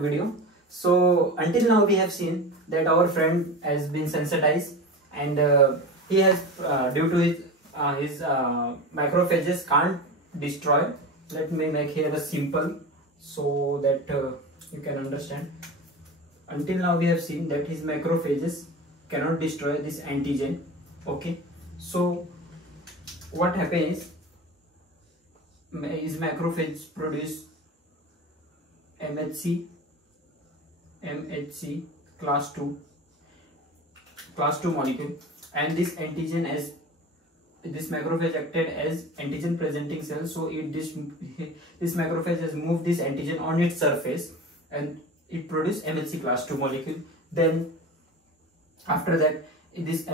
video. So until now we have seen that our friend has been sensitized, and he has due to his macrophages can't destroy. Let me make here a simple so that you can understand. Until now we have seen that his macrophages cannot destroy this antigen. Okay, so what happens is macrophages produce MHC class 2 molecule, and this antigen, as this macrophage acted as antigen presenting cell, so this macrophage has moved this antigen on its surface and it produced MHC class 2 molecule. Then after that this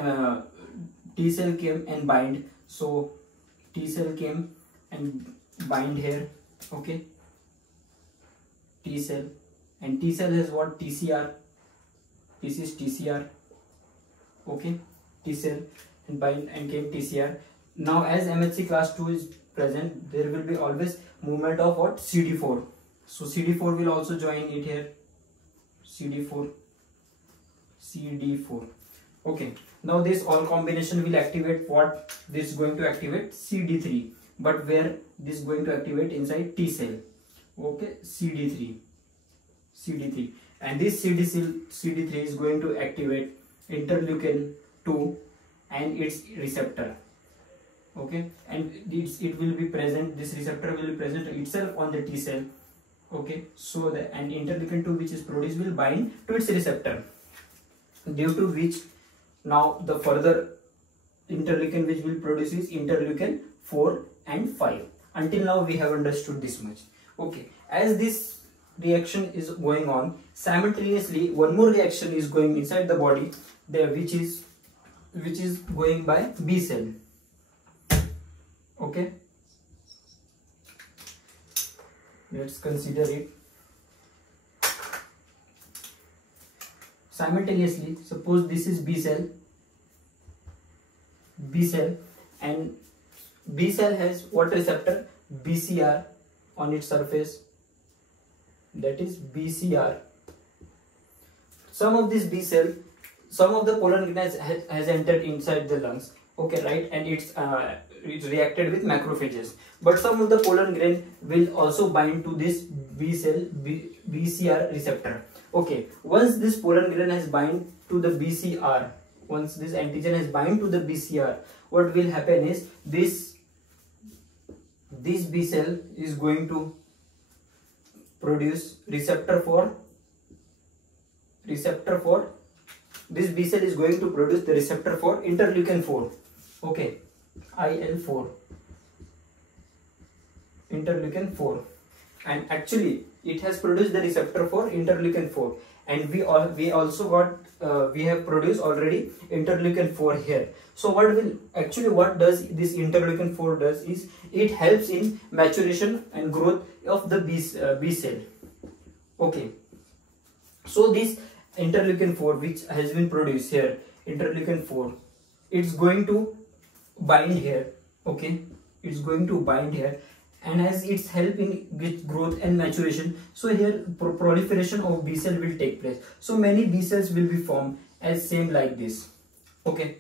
T cell came and bind, so T cell came and bind here. Okay, T cell, and T cell has what? TCR. This is TCR. Okay, T cell and bind and came TCR. Now as MHC class 2 is present, there will be always movement of what? CD4. So CD4 will also join it here. CD4. Okay, now this all combination will activate what? This is going to activate CD3, but where this is going to activate? Inside T cell. Okay, CD3, and this CD3 is going to activate interleukin 2 and its receptor. Okay, and it will be present, this receptor will be present itself on the T cell. Okay, so the and interleukin 2 which is produced will bind to its receptor, due to which now the further interleukin which will produce is interleukin 4 and 5. Until now we have understood this much. Okay, as this reaction is going on, simultaneously one more reaction is going inside the body there, which is going by B cell. Okay, let's consider it. Simultaneously, suppose this is B cell, and B cell has what receptor? BCR on its surface, that is BCR. Some of this B cell, some of the pollen grain has entered inside the lungs. Okay, right, and it's reacted with macrophages, but some of the pollen grain will also bind to this B cell BCR receptor. Okay, once this pollen grain has bind to the BCR, once this antigen has bind to the BCR, what will happen is this B cell is going to produce receptor for this B cell is going to produce the receptor for interleukin 4. Okay, IL4, interleukin 4, and actually it has produced the receptor for interleukin 4, and we also got we have produced already interleukin 4 here. So what does this interleukin 4 does is it helps in maturation and growth of the B cell. Okay, so this interleukin 4 which has been produced here, interleukin 4, it's going to bind here. Okay, it's going to bind here, and as it's help in growth and maturation, so here proliferation of B cell will take place. So many B cells will be formed as same like this. Okay,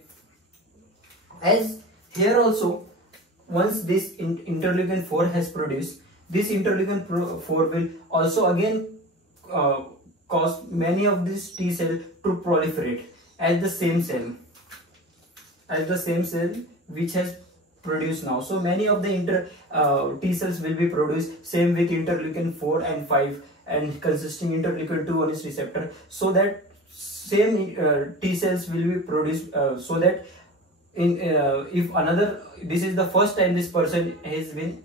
as here also, once this interleukin 4 has produced, this interleukin 4 will also again cause many of this T cell to proliferate as the same cell which has produced now. So many of the T cells will be produced, same with interleukin 4 and 5, and consisting interleukin 2 on its receptor, so that same T cells will be produced, so that if this is the first time this person has been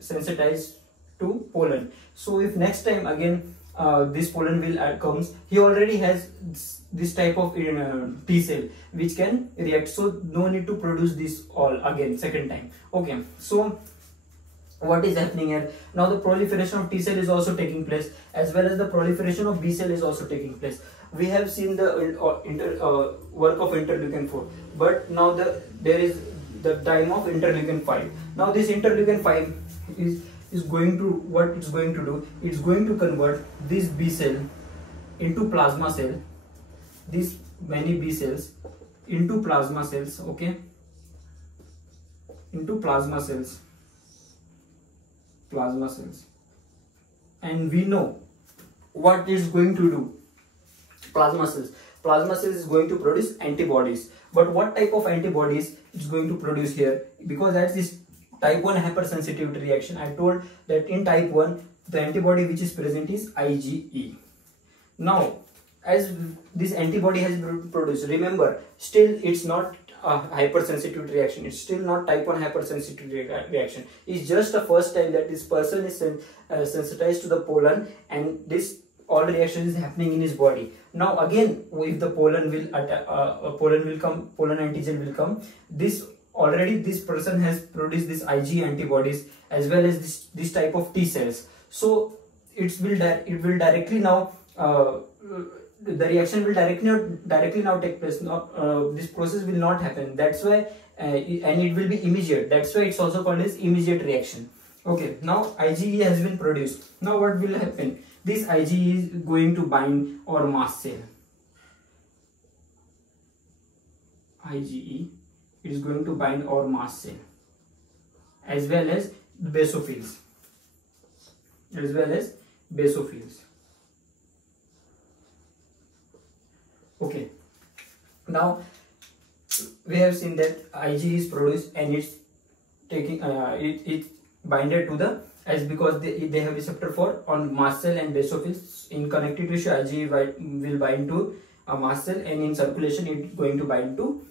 sensitized to pollen, so if next time again this pollen will comes, he already has this type of T cell which can react, so no need to produce this all again second time. Okay, so what is happening here? Now the proliferation of T cell is also taking place, as well as the proliferation of B cell is also taking place. We have seen the work of interleukin 4, but now there is the time of interleukin 5. Now this interleukin 5 is is going to, what it's going to do, it's going to convert this B cell into plasma cell, these many B cells into plasma cells, okay, into plasma cells, and we know what it's going to do. Plasma cells is going to produce antibodies, but what type of antibodies it's going to produce here? Because that's this type 1 hypersensitivity reaction. I told that in type 1 the antibody which is present is IgE. Now as this antibody has been produced, remember, still it's not a hypersensitivity reaction, it's still not type 1 hypersensitivity reaction. It's just the first time that this person is sensitized to the pollen, and this all reaction is happening in his body. Now again, if the pollen antigen will come, this already this person has produced this Ig antibodies as well as this type of T cells. So it will directly now the reaction will directly now take place. Now this process will not happen. That's why and it will be immediate. That's why it's also called as immediate reaction. Okay, now IgE has been produced. Now what will happen? This IgE is going to bind our mast cell. IgE is going to bind our mast cell as well as basophils. Okay, now we have seen that IgE is produced and it's taking it binded to the, as because they have receptor for on mast cell and basophils. In connective tissue, IgE will bind to a mast cell, and in circulation it is going to bind to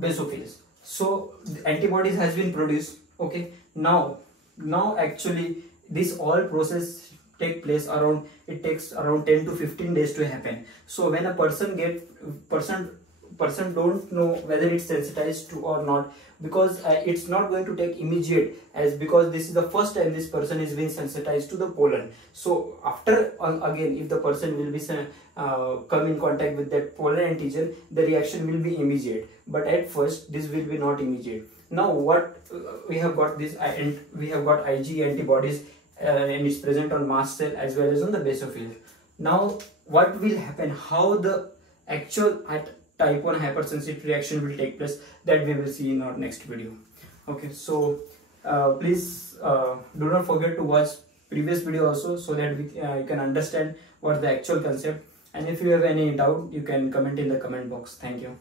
basophils. So the antibodies has been produced. Okay, now actually this all process take place around, it takes around 10 to 15 days to happen. So when a person don't know whether it's sensitized to or not, because it's not going to take immediate, as because this is the first time this person is being sensitized to the pollen. So after again, if the person will be come in contact with that pollen antigen, the reaction will be immediate, but at first this will be not immediate. Now what we have got this, and we have got Ig antibodies and it's present on mast cell as well as on the basophil. Now what will happen, how the actual type 1 hypersensitivity reaction will take place, that we will see in our next video. Okay, so please do not forget to watch previous video also, so that you can understand what the actual concept, and if you have any doubt you can comment in the comment box. Thank you.